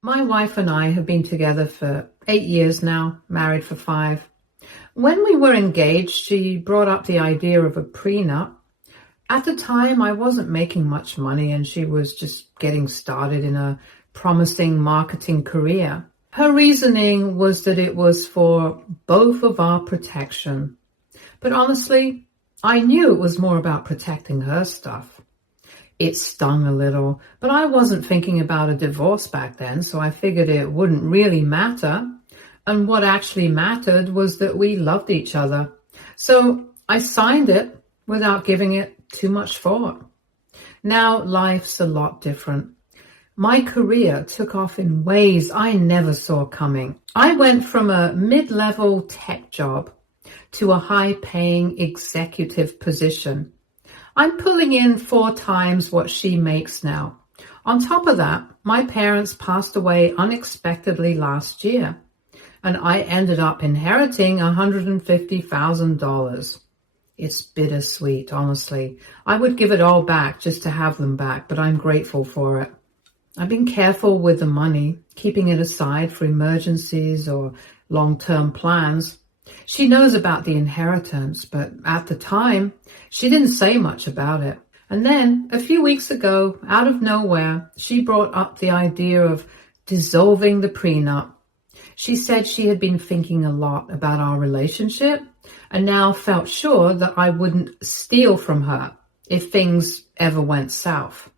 My wife and I have been together for 8 years now, married for 5. When we were engaged, she brought up the idea of a prenup. At the time, I wasn't making much money and she was just getting started in a promising marketing career. Her reasoning was that it was for both of our protection. But honestly, I knew it was more about protecting her stuff. It stung a little, but I wasn't thinking about a divorce back then, so I figured it wouldn't really matter. And what actually mattered was that we loved each other. So I signed it without giving it too much thought. Now life's a lot different. My career took off in ways I never saw coming. I went from a mid-level tech job to a high-paying executive position. I'm pulling in 4 times what she makes now. On top of that, my parents passed away unexpectedly last year, and I ended up inheriting $150,000. It's bittersweet, honestly. I would give it all back just to have them back, but I'm grateful for it. I've been careful with the money, keeping it aside for emergencies or long-term plans. She knows about the inheritance, but at the time, she didn't say much about it. And then, a few weeks ago, out of nowhere, she brought up the idea of dissolving the prenup. She said she had been thinking a lot about our relationship and now felt sure that I wouldn't steal from her if things ever went south.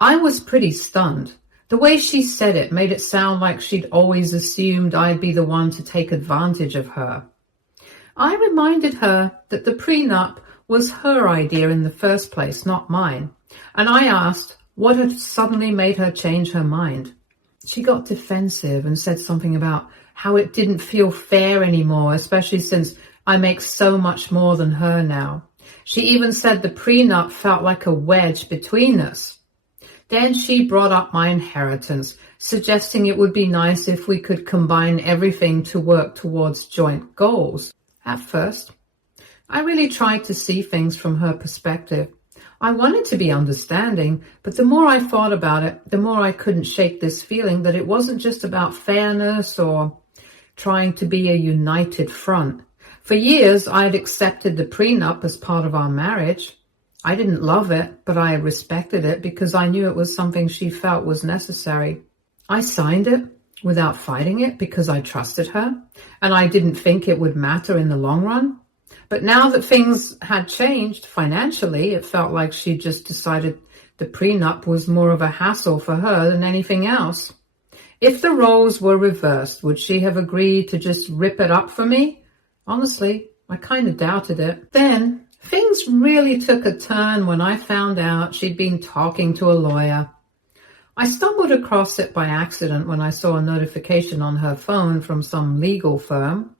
I was pretty stunned. The way she said it made it sound like she'd always assumed I'd be the one to take advantage of her. I reminded her that the prenup was her idea in the first place, not mine, and I asked what had suddenly made her change her mind. She got defensive and said something about how it didn't feel fair anymore, especially since I make so much more than her now. She even said the prenup felt like a wedge between us. Then she brought up my inheritance, suggesting it would be nice if we could combine everything to work towards joint goals. At first, I really tried to see things from her perspective. I wanted to be understanding, but the more I thought about it, the more I couldn't shake this feeling that it wasn't just about fairness or trying to be a united front. For years, I had accepted the prenup as part of our marriage. I didn't love it, but I respected it because I knew it was something she felt was necessary. I signed it without fighting it because I trusted her, and I didn't think it would matter in the long run. But now that things had changed financially, it felt like she just decided the prenup was more of a hassle for her than anything else. If the roles were reversed, would she have agreed to just rip it up for me? Honestly, I kind of doubted it. Then, things really took a turn when I found out she'd been talking to a lawyer. I stumbled across it by accident when I saw a notification on her phone from some legal firm.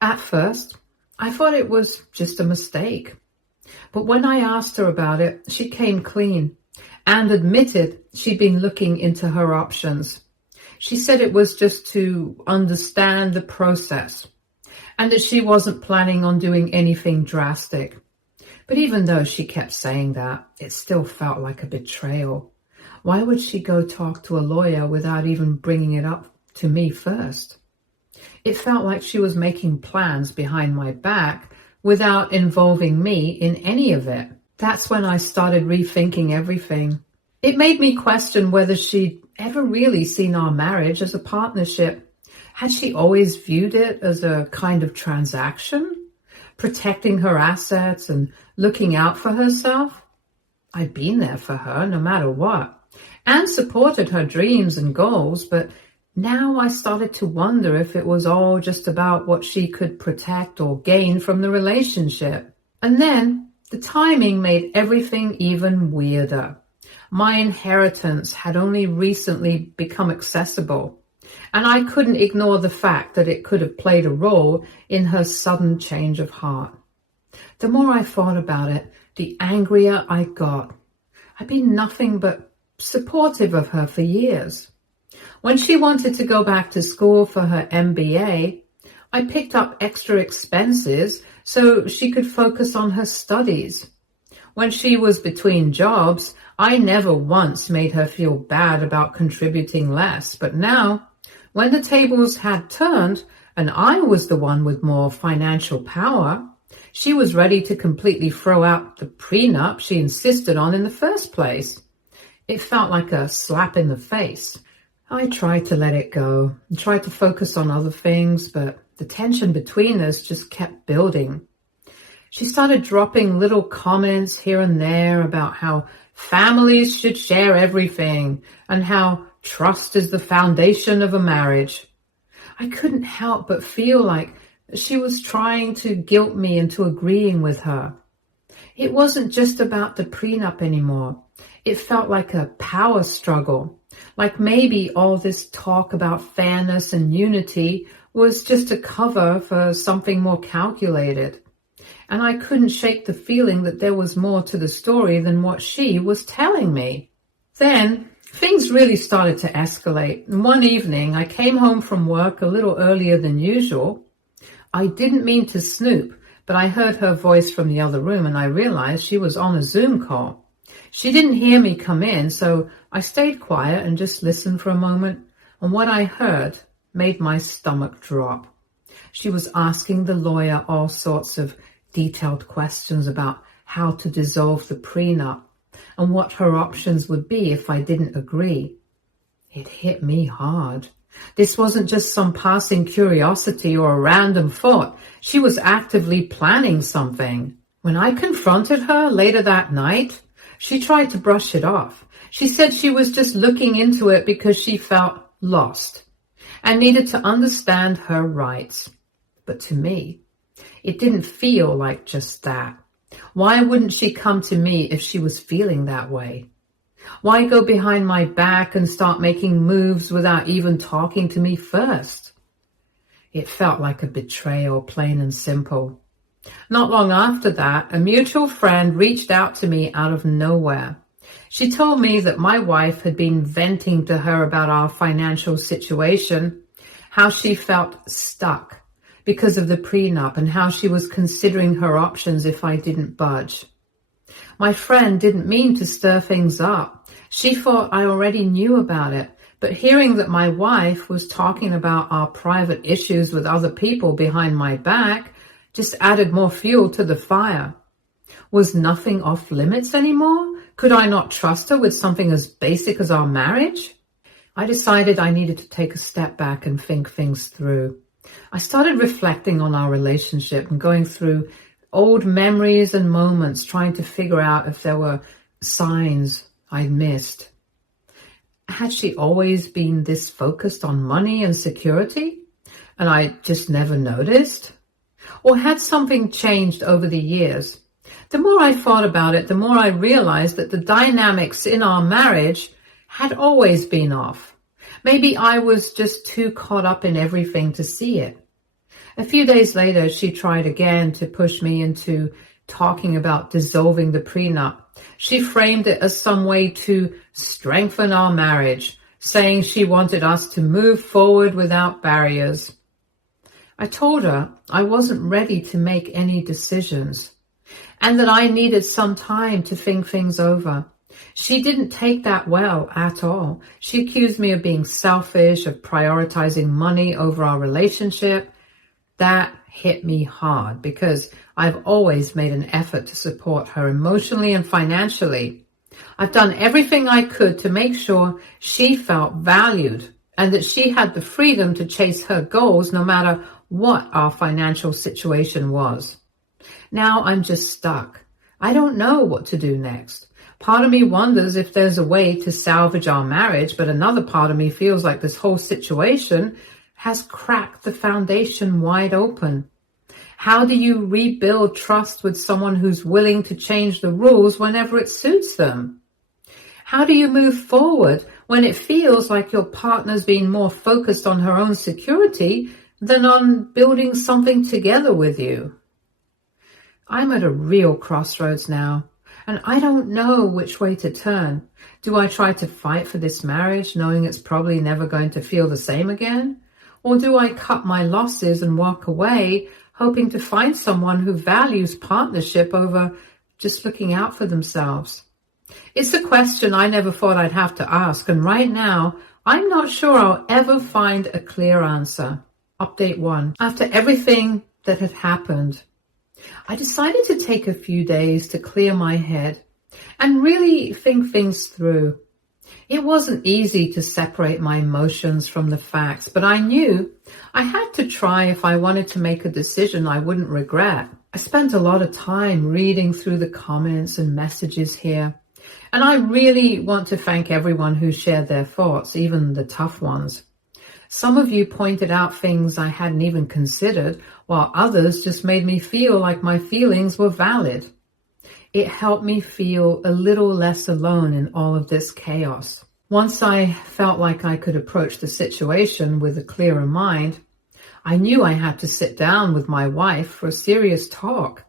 At first, I thought it was just a mistake. But when I asked her about it, she came clean and admitted she'd been looking into her options. She said it was just to understand the process and that she wasn't planning on doing anything drastic. But even though she kept saying that, it still felt like a betrayal. Why would she go talk to a lawyer without even bringing it up to me first? It felt like she was making plans behind my back without involving me in any of it. That's when I started rethinking everything. It made me question whether she'd ever really seen our marriage as a partnership. Had she always viewed it as a kind of transaction, protecting her assets and looking out for herself? I'd been there for her no matter what, and supported her dreams and goals, but now I started to wonder if it was all just about what she could protect or gain from the relationship. And then the timing made everything even weirder. My inheritance had only recently become accessible, and I couldn't ignore the fact that it could have played a role in her sudden change of heart. The more I thought about it, the angrier I got. I'd been nothing but supportive of her for years. When she wanted to go back to school for her MBA, I picked up extra expenses so she could focus on her studies. When she was between jobs, I never once made her feel bad about contributing less, but now, when the tables had turned and I was the one with more financial power, she was ready to completely throw out the prenup she insisted on in the first place. It felt like a slap in the face. I tried to let it go and tried to focus on other things, but the tension between us just kept building. She started dropping little comments here and there about how families should share everything and how trust is the foundation of a marriage. I couldn't help but feel like she was trying to guilt me into agreeing with her. It wasn't just about the prenup anymore. It felt like a power struggle, like maybe all this talk about fairness and unity was just a cover for something more calculated. And I couldn't shake the feeling that there was more to the story than what she was telling me. Then things really started to escalate. And one evening, I came home from work a little earlier than usual. I didn't mean to snoop, but I heard her voice from the other room and I realized she was on a Zoom call. She didn't hear me come in, so I stayed quiet and just listened for a moment. And what I heard made my stomach drop. She was asking the lawyer all sorts of detailed questions about how to dissolve the prenup and what her options would be if I didn't agree. It hit me hard. This wasn't just some passing curiosity or a random thought. She was actively planning something. When I confronted her later that night, she tried to brush it off. She said she was just looking into it because she felt lost and needed to understand her rights. But to me, it didn't feel like just that. Why wouldn't she come to me if she was feeling that way? Why go behind my back and start making moves without even talking to me first? It felt like a betrayal, plain and simple. Not long after that, a mutual friend reached out to me out of nowhere. She told me that my wife had been venting to her about our financial situation, how she felt stuck because of the prenup and how she was considering her options if I didn't budge. My friend didn't mean to stir things up. She thought I already knew about it, but hearing that my wife was talking about our private issues with other people behind my back just added more fuel to the fire. Was nothing off limits anymore? Could I not trust her with something as basic as our marriage? I decided I needed to take a step back and think things through. I started reflecting on our relationship and going through old memories and moments, trying to figure out if there were signs I'd missed. Had she always been this focused on money and security, and I just never noticed? Or had something changed over the years? The more I thought about it, the more I realized that the dynamics in our marriage had always been off. Maybe I was just too caught up in everything to see it. A few days later, she tried again to push me into talking about dissolving the prenup. She framed it as some way to strengthen our marriage, saying she wanted us to move forward without barriers. I told her I wasn't ready to make any decisions and that I needed some time to think things over. She didn't take that well at all. She accused me of being selfish, of prioritizing money over our relationship. That hit me hard because I've always made an effort to support her emotionally and financially. I've done everything I could to make sure she felt valued and that she had the freedom to chase her goals no matter what our financial situation was. Now I'm just stuck. I don't know what to do next. Part of me wonders if there's a way to salvage our marriage, but another part of me feels like this whole situation has cracked the foundation wide open. How do you rebuild trust with someone who's willing to change the rules whenever it suits them? How do you move forward when it feels like your partner's been more focused on her own security than on building something together with you? I'm at a real crossroads now, and I don't know which way to turn. Do I try to fight for this marriage, knowing it's probably never going to feel the same again? Or do I cut my losses and walk away, hoping to find someone who values partnership over just looking out for themselves? It's a question I never thought I'd have to ask, and right now, I'm not sure I'll ever find a clear answer. Update 1. After everything that had happened, I decided to take a few days to clear my head and really think things through. It wasn't easy to separate my emotions from the facts, but I knew I had to try if I wanted to make a decision I wouldn't regret. I spent a lot of time reading through the comments and messages here, and I really want to thank everyone who shared their thoughts, even the tough ones. Some of you pointed out things I hadn't even considered, while others just made me feel like my feelings were valid. It helped me feel a little less alone in all of this chaos. Once I felt like I could approach the situation with a clearer mind, I knew I had to sit down with my wife for a serious talk.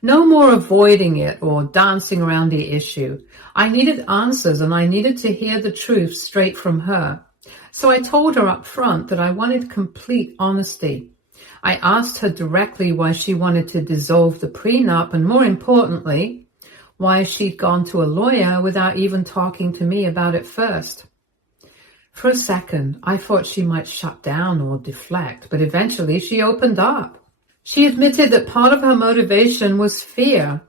No more avoiding it or dancing around the issue. I needed answers, and I needed to hear the truth straight from her. So I told her up front that I wanted complete honesty. I asked her directly why she wanted to dissolve the prenup, and more importantly, why she'd gone to a lawyer without even talking to me about it first. For a second, I thought she might shut down or deflect, but eventually she opened up. She admitted that part of her motivation was fear.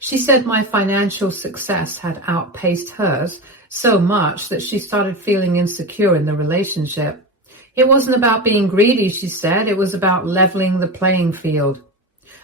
She said my financial success had outpaced hers so much that she started feeling insecure in the relationship. It wasn't about being greedy, she said. It was about leveling the playing field.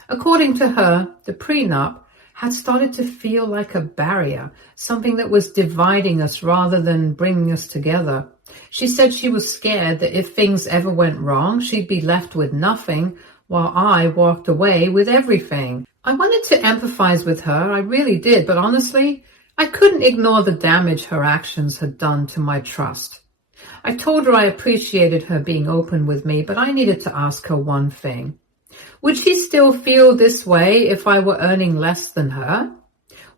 According to her, the prenup had started to feel like a barrier, something that was dividing us rather than bringing us together. She said she was scared that if things ever went wrong, she'd be left with nothing, while I walked away with everything. I wanted to empathize with her, I really did, but honestly, I couldn't ignore the damage her actions had done to my trust. I told her I appreciated her being open with me, but I needed to ask her one thing. Would she still feel this way if I were earning less than her?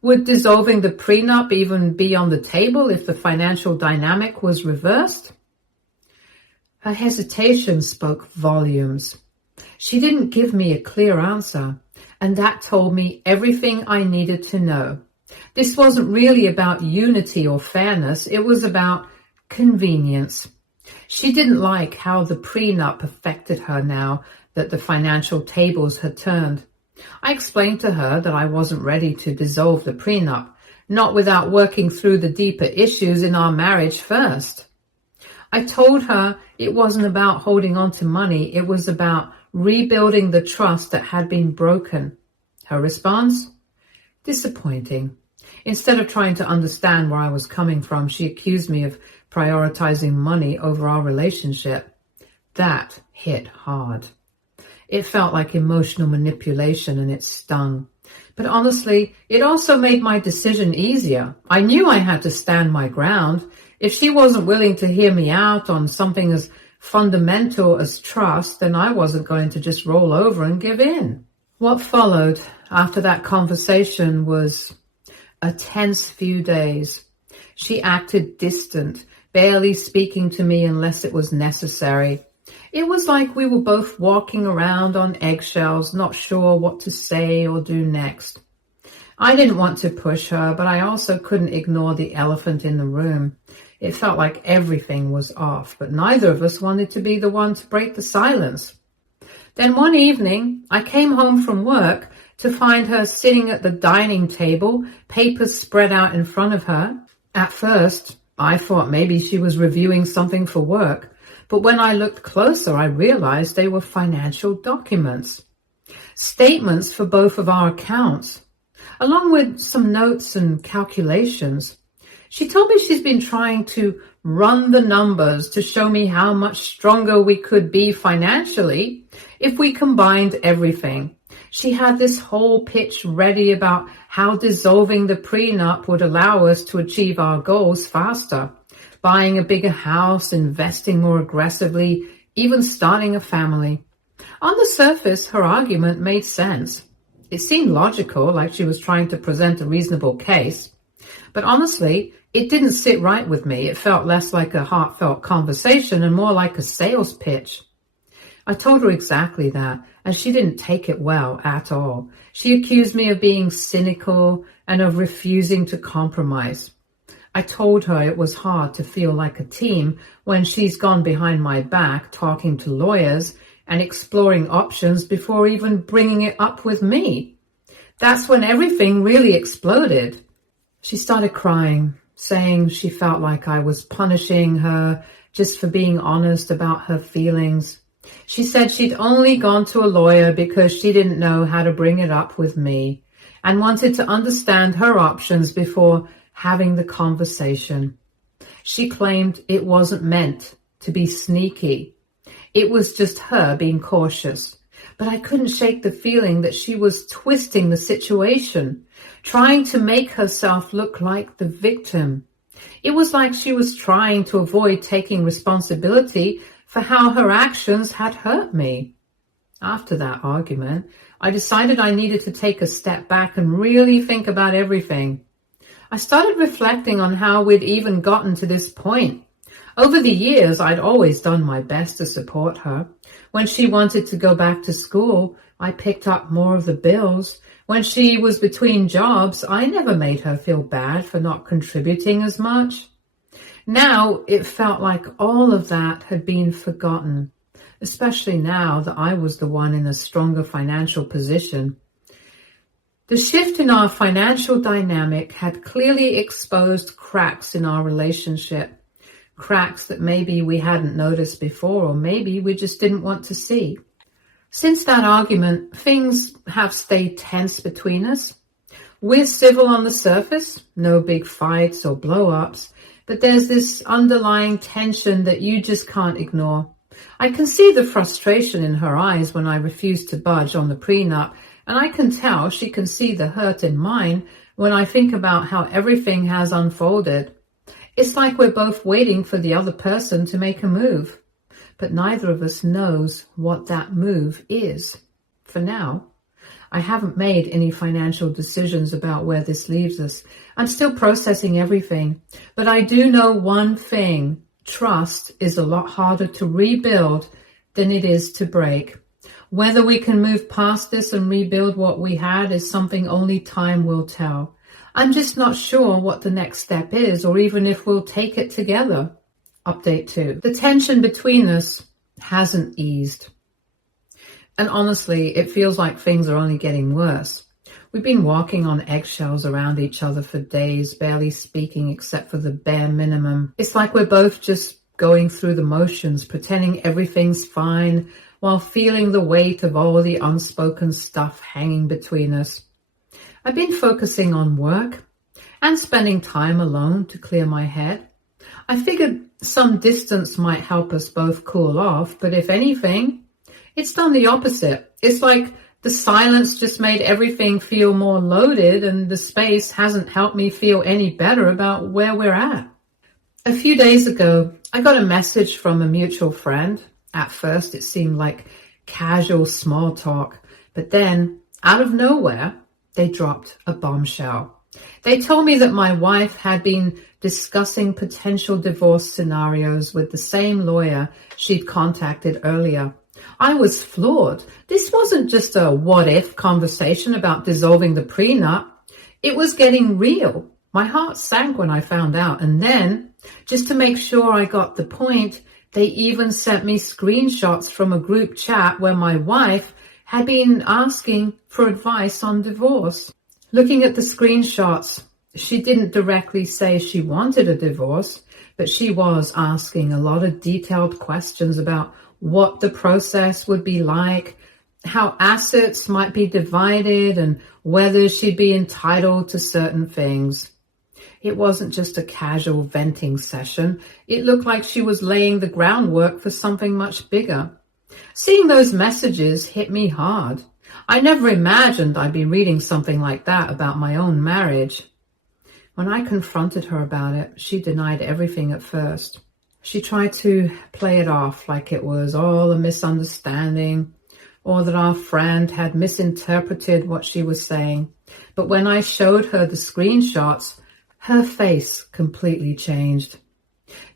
Would dissolving the prenup even be on the table if the financial dynamic was reversed? Her hesitation spoke volumes. She didn't give me a clear answer, and that told me everything I needed to know. This wasn't really about unity or fairness, it was about convenience. She didn't like how the prenup affected her now that the financial tables had turned. I explained to her that I wasn't ready to dissolve the prenup, not without working through the deeper issues in our marriage first. I told her it wasn't about holding on to money, it was about rebuilding the trust that had been broken. Her response? Disappointing. Instead of trying to understand where I was coming from, she accused me of prioritizing money over our relationship. That hit hard. It felt like emotional manipulation, and it stung. But honestly, it also made my decision easier. I knew I had to stand my ground. If she wasn't willing to hear me out on something as fundamental as trust, then I wasn't going to just roll over and give in. What followed after that conversation was a tense few days. She acted distant, barely speaking to me unless it was necessary. It was like we were both walking around on eggshells, not sure what to say or do next. I didn't want to push her, but I also couldn't ignore the elephant in the room. It felt like everything was off, but neither of us wanted to be the one to break the silence. Then one evening, I came home from work to find her sitting at the dining table, papers spread out in front of her. At first, I thought maybe she was reviewing something for work, but when I looked closer, I realized they were financial documents. Statements for both of our accounts, along with some notes and calculations. She told me she's been trying to run the numbers to show me how much stronger we could be financially if we combined everything. She had this whole pitch ready about how dissolving the prenup would allow us to achieve our goals faster, buying a bigger house, investing more aggressively, even starting a family. On the surface, her argument made sense. It seemed logical, like she was trying to present a reasonable case. But honestly, it didn't sit right with me. It felt less like a heartfelt conversation and more like a sales pitch. I told her exactly that, and she didn't take it well at all. She accused me of being cynical, and of refusing to compromise. I told her it was hard to feel like a team when she's gone behind my back talking to lawyers and exploring options before even bringing it up with me. That's when everything really exploded. She started crying, saying she felt like I was punishing her just for being honest about her feelings. She said she'd only gone to a lawyer because she didn't know how to bring it up with me and wanted to understand her options before having the conversation. She claimed it wasn't meant to be sneaky. It was just her being cautious. But I couldn't shake the feeling that she was twisting the situation, trying to make herself look like the victim. It was like she was trying to avoid taking responsibility for how her actions had hurt me. After that argument, I decided I needed to take a step back and really think about everything. I started reflecting on how we'd even gotten to this point. Over the years, I'd always done my best to support her. When she wanted to go back to school, I picked up more of the bills. When she was between jobs, I never made her feel bad for not contributing as much. Now, it felt like all of that had been forgotten, especially now that I was the one in a stronger financial position. The shift in our financial dynamic had clearly exposed cracks in our relationship. Cracks that maybe we hadn't noticed before, or maybe we just didn't want to see. Since that argument, things have stayed tense between us. We're civil on the surface, no big fights or blow-ups, but there's this underlying tension that you just can't ignore. I can see the frustration in her eyes when I refuse to budge on the prenup, and I can tell she can see the hurt in mine when I think about how everything has unfolded. It's like we're both waiting for the other person to make a move, but neither of us knows what that move is. For now, I haven't made any financial decisions about where this leaves us. I'm still processing everything, but I do know one thing. Trust is a lot harder to rebuild than it is to break. Whether we can move past this and rebuild what we had is something only time will tell. I'm just not sure what the next step is, or even if we'll take it together. Update 2. The tension between us hasn't eased. And honestly, it feels like things are only getting worse. We've been walking on eggshells around each other for days, barely speaking except for the bare minimum. It's like we're both just going through the motions, pretending everything's fine, while feeling the weight of all the unspoken stuff hanging between us. I've been focusing on work and spending time alone to clear my head. I figured some distance might help us both cool off, but if anything, it's done the opposite. It's like the silence just made everything feel more loaded, and the space hasn't helped me feel any better about where we're at. A few days ago, I got a message from a mutual friend. At first, it seemed like casual small talk, but then, out of nowhere, they dropped a bombshell. They told me that my wife had been discussing potential divorce scenarios with the same lawyer she'd contacted earlier. I was floored. This wasn't just a what-if conversation about dissolving the prenup. It was getting real. My heart sank when I found out. And then, just to make sure I got the point, they even sent me screenshots from a group chat where my wife had been asking for advice on divorce. Looking at the screenshots, she didn't directly say she wanted a divorce, but she was asking a lot of detailed questions about what the process would be like, how assets might be divided, and whether she'd be entitled to certain things. It wasn't just a casual venting session. It looked like she was laying the groundwork for something much bigger. Seeing those messages hit me hard. I never imagined I'd be reading something like that about my own marriage. When I confronted her about it, she denied everything at first. She tried to play it off like it was all a misunderstanding, or that our friend had misinterpreted what she was saying. But when I showed her the screenshots, her face completely changed.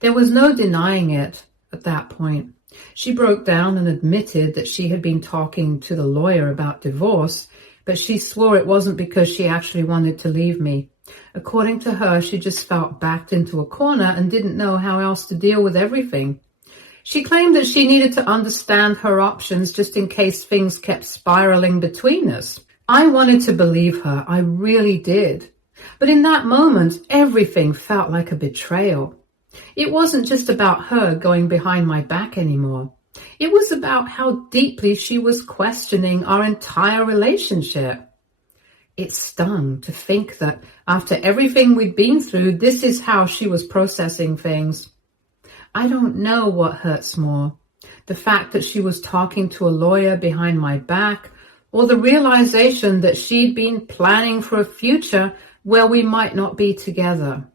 There was no denying it at that point. She broke down and admitted that she had been talking to the lawyer about divorce, but she swore it wasn't because she actually wanted to leave me. According to her, she just felt backed into a corner and didn't know how else to deal with everything. She claimed that she needed to understand her options just in case things kept spiraling between us. I wanted to believe her, I really did. But in that moment, everything felt like a betrayal. It wasn't just about her going behind my back anymore. It was about how deeply she was questioning our entire relationship. It stung to think that after everything we'd been through, this is how she was processing things. I don't know what hurts more, the fact that she was talking to a lawyer behind my back, or the realization that she'd been planning for a future where we might not be together.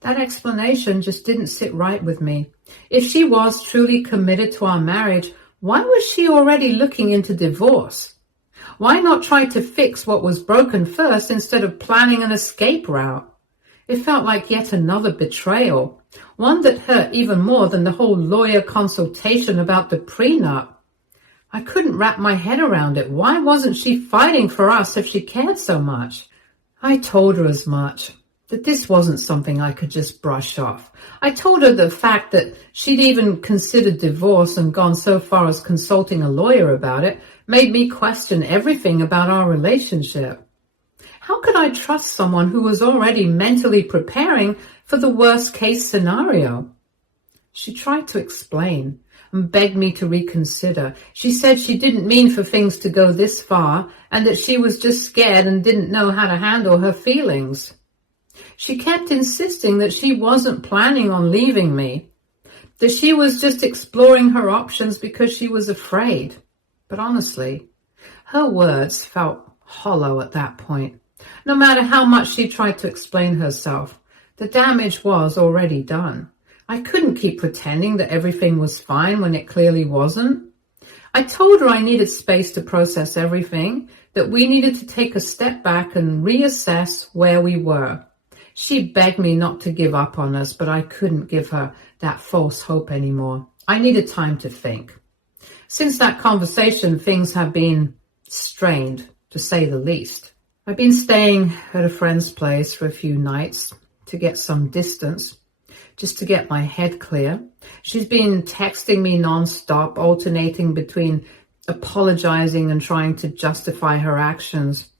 That explanation just didn't sit right with me. If she was truly committed to our marriage, why was she already looking into divorce? Why not try to fix what was broken first instead of planning an escape route? It felt like yet another betrayal, one that hurt even more than the whole lawyer consultation about the prenup. I couldn't wrap my head around it. Why wasn't she fighting for us if she cared so much? I told her as much, that this wasn't something I could just brush off. I told her the fact that she'd even considered divorce and gone so far as consulting a lawyer about it made me question everything about our relationship. How could I trust someone who was already mentally preparing for the worst case scenario? She tried to explain and begged me to reconsider. She said she didn't mean for things to go this far and that she was just scared and didn't know how to handle her feelings. She kept insisting that she wasn't planning on leaving me, that she was just exploring her options because she was afraid. But honestly, her words felt hollow at that point. No matter how much she tried to explain herself, the damage was already done. I couldn't keep pretending that everything was fine when it clearly wasn't. I told her I needed space to process everything, that we needed to take a step back and reassess where we were. She begged me not to give up on us, but I couldn't give her that false hope anymore. I needed time to think. Since that conversation, things have been strained, to say the least. I've been staying at a friend's place for a few nights to get some distance, just to get my head clear. She's been texting me nonstop, alternating between apologizing and trying to justify her actions.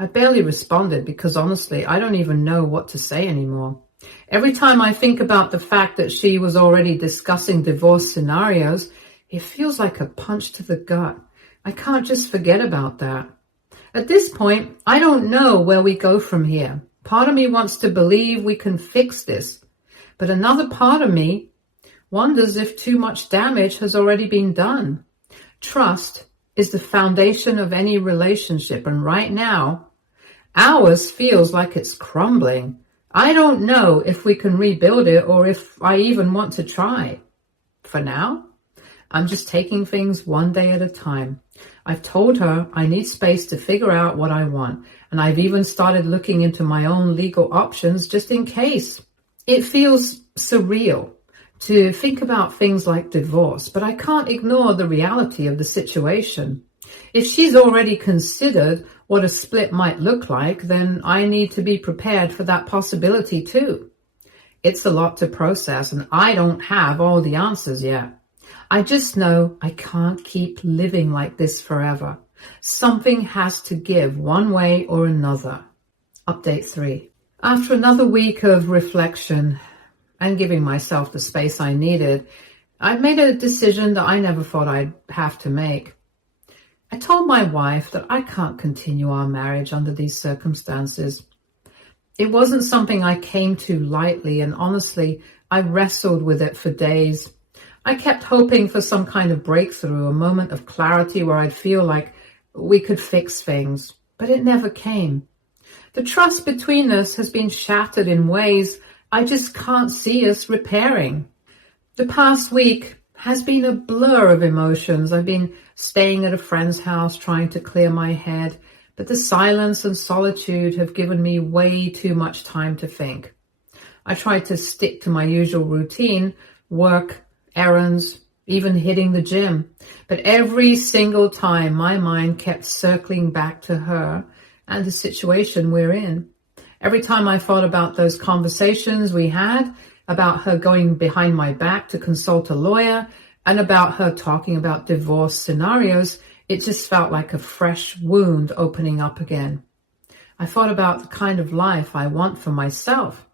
I barely responded because honestly, I don't even know what to say anymore. Every time I think about the fact that she was already discussing divorce scenarios, it feels like a punch to the gut. I can't just forget about that. At this point, I don't know where we go from here. Part of me wants to believe we can fix this, but another part of me wonders if too much damage has already been done. Trust is the foundation of any relationship, and right now, ours feels like it's crumbling. I don't know if we can rebuild it or if I even want to try. For now, I'm just taking things one day at a time. I've told her I need space to figure out what I want, and I've even started looking into my own legal options just in case. It feels surreal to think about things like divorce, but I can't ignore the reality of the situation. If she's already considered what a split might look like, then I need to be prepared for that possibility too. It's a lot to process, and I don't have all the answers yet. I just know I can't keep living like this forever. Something has to give one way or another. Update 3. After another week of reflection and giving myself the space I needed, I've made a decision that I never thought I'd have to make. I told my wife that I can't continue our marriage under these circumstances. It wasn't something I came to lightly, and honestly, I wrestled with it for days. I kept hoping for some kind of breakthrough, a moment of clarity where I'd feel like we could fix things, but it never came. The trust between us has been shattered in ways I just can't see us repairing. The past week has been a blur of emotions. I've been staying at a friend's house trying to clear my head, but the silence and solitude have given me way too much time to think. I tried to stick to my usual routine, work, errands, even hitting the gym. But every single time my mind kept circling back to her and the situation we're in. Every time I thought about those conversations we had, about her going behind my back to consult a lawyer, and about her talking about divorce scenarios, it just felt like a fresh wound opening up again. I thought about the kind of life I want for myself.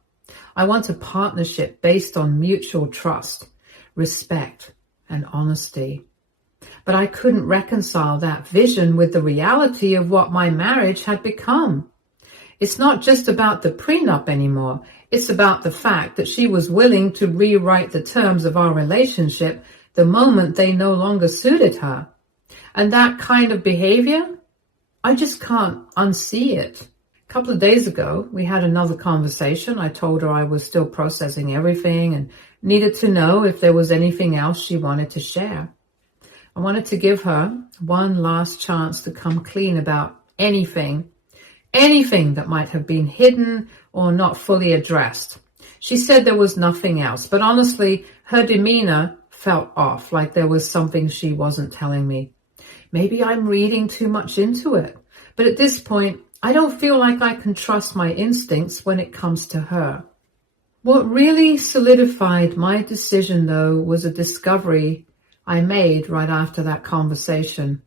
I want a partnership based on mutual trust, respect, and honesty. But I couldn't reconcile that vision with the reality of what my marriage had become. It's not just about the prenup anymore. It's about the fact that she was willing to rewrite the terms of our relationship the moment they no longer suited her. And that kind of behavior, I just can't unsee it. A couple of days ago, we had another conversation. I told her I was still processing everything and needed to know if there was anything else she wanted to share. I wanted to give her one last chance to come clean about anything that might have been hidden or not fully addressed. She said there was nothing else, but honestly, her demeanor felt off, like there was something she wasn't telling me. Maybe I'm reading too much into it, but at this point, I don't feel like I can trust my instincts when it comes to her. What really solidified my decision, though, was a discovery I made right after that conversation.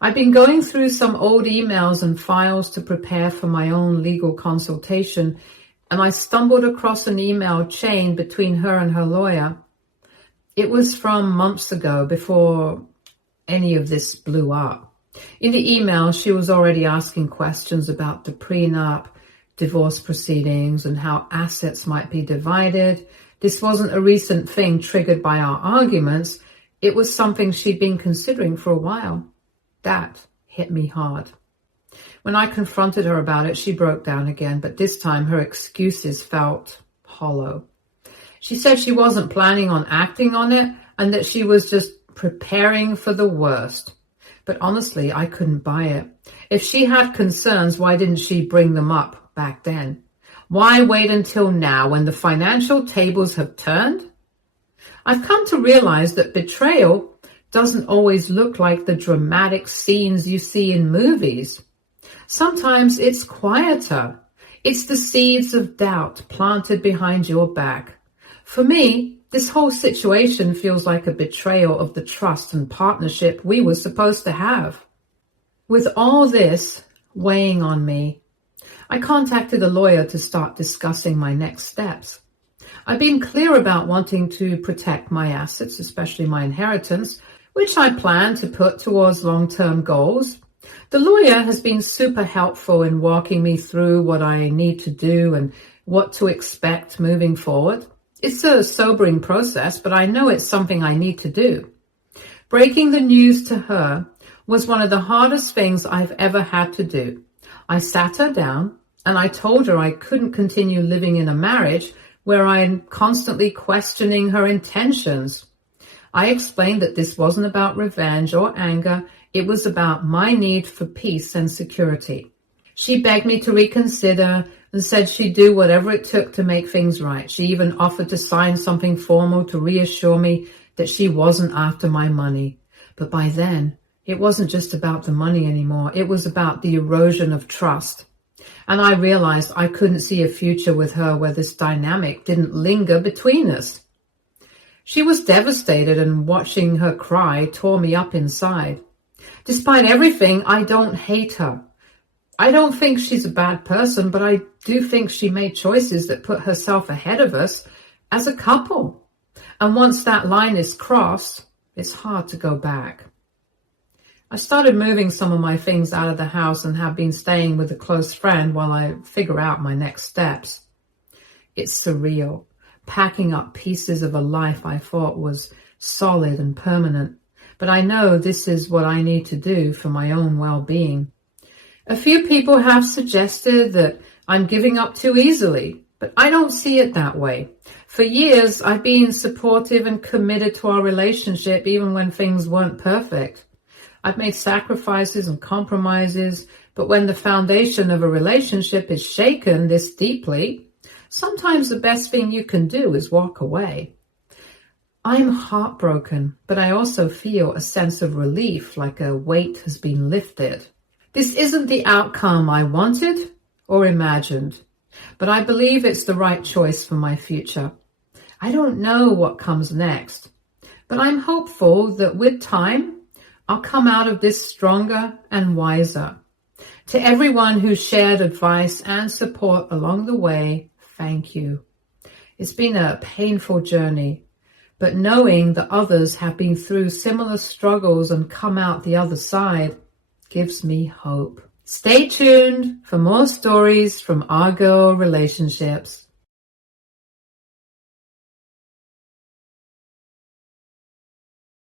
I've been going through some old emails and files to prepare for my own legal consultation, and I stumbled across an email chain between her and her lawyer. It was from months ago, before any of this blew up. In the email, she was already asking questions about the prenup, divorce proceedings, and how assets might be divided. This wasn't a recent thing triggered by our arguments. It was something she'd been considering for a while. That hit me hard. When I confronted her about it, she broke down again, but this time her excuses felt hollow. She said she wasn't planning on acting on it and that she was just preparing for the worst. But honestly, I couldn't buy it. If she had concerns, why didn't she bring them up back then? Why wait until now when the financial tables have turned? I've come to realize that betrayal doesn't always look like the dramatic scenes you see in movies. Sometimes it's quieter. It's the seeds of doubt planted behind your back. For me, this whole situation feels like a betrayal of the trust and partnership we were supposed to have. With all this weighing on me, I contacted a lawyer to start discussing my next steps. I've been clear about wanting to protect my assets, especially my inheritance, which I plan to put towards long-term goals. The lawyer has been super helpful in walking me through what I need to do and what to expect moving forward. It's a sobering process, but I know it's something I need to do. Breaking the news to her was one of the hardest things I've ever had to do. I sat her down and I told her I couldn't continue living in a marriage where I'm constantly questioning her intentions. I explained that this wasn't about revenge or anger. It was about my need for peace and security. She begged me to reconsider and said she'd do whatever it took to make things right. She even offered to sign something formal to reassure me that she wasn't after my money. But by then, it wasn't just about the money anymore. It was about the erosion of trust. And I realized I couldn't see a future with her where this dynamic didn't linger between us. She was devastated, and watching her cry tore me up inside. Despite everything, I don't hate her. I don't think she's a bad person, but I do think she made choices that put herself ahead of us as a couple. And once that line is crossed, it's hard to go back. I started moving some of my things out of the house and have been staying with a close friend while I figure out my next steps. It's surreal, packing up pieces of a life I thought was solid and permanent. But I know this is what I need to do for my own well-being. A few people have suggested that I'm giving up too easily, but I don't see it that way. For years, I've been supportive and committed to our relationship even when things weren't perfect. I've made sacrifices and compromises, but when the foundation of a relationship is shaken this deeply, sometimes the best thing you can do is walk away. I'm heartbroken, but I also feel a sense of relief, like a weight has been lifted. This isn't the outcome I wanted or imagined, but I believe it's the right choice for my future. I don't know what comes next, but I'm hopeful that with time, I'll come out of this stronger and wiser. To everyone who shared advice and support along the way, thank you. It's been a painful journey, but knowing that others have been through similar struggles and come out the other side gives me hope. Stay tuned for more stories from our girl relationships.